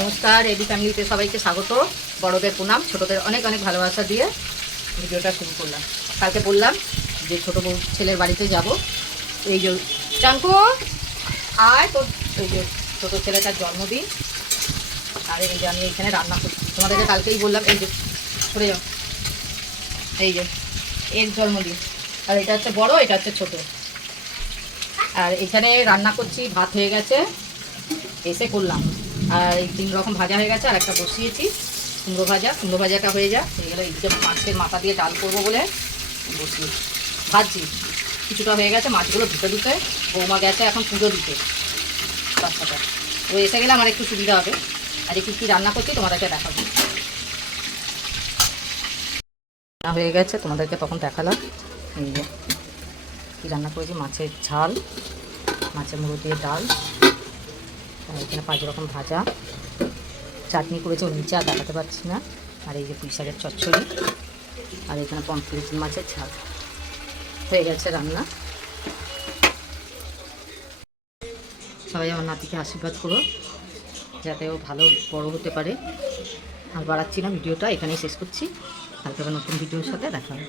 নমস্কার, এবি ফ্যামিলিতে সবাইকে স্বাগত। বড়দের প্রণাম, ছোটদের অনেক অনেক ভালোবাসা দিয়ে ভিডিওটা শুরু করলাম। কালকে বললাম যে ছোটো বউ ছেলের বাড়িতে যাব। এই যে চাঙ্কু আয়, তোর এই যে ছোটো ছেলেটার জন্মদিন, আর এই যে আমি এইখানে রান্না করছি। তোমাদেরকে কালকেই বললাম, এই যে সরে যাও, এই যে এর জন্মদিন, আর এটা হচ্ছে বড়, এটা হচ্ছে ছোট। আর এখানে রান্না করছি, ভাত হয়ে গেছে, এসে করলাম। আর এই 3 রকম ভাজা হয়ে গেছে, আর একটা বসিয়েছি কুমড়ো ভাজাটা হয়ে গেলে এইদিকে মাছের মাথা দিয়ে ডাল করবো বলে বসিয়েছি, ভাজছি। কিছুটা হয়ে গেছে, মাছগুলো ধুতে বৌমা গেছে এখন পুজো দিতে বাচ্চাটা। ও এসে গেলে আমার একটু সুবিধা হবে। আর একটু কী রান্না করছি তোমাদেরকে দেখাবো। রান্না হয়ে গেছে, তোমাদেরকে তখন দেখালাম। এই যে কী রান্না করেছি, মাছের ঝাল, মাছের মুড়ো দিয়ে ডাল, আর এখানে 5 রকম ভাজা, চাটনি করেছে, নিচে আর দেখাতে পারছি না। আর এই যে পুঁই শাকের চচ্চড়ি, আর এখানে পমফ্রেট মাছের ঝাল হয়ে গেছে রান্না। সবাই আমার নাতিকে আশীর্বাদ করো যাতে ও ভালো বড় হতে পারে। আর বাড়াচ্ছি না, ভিডিওটা এখানেই শেষ করছি। কালকে আবার নতুন ভিডিওর সাথে দেখা হবে।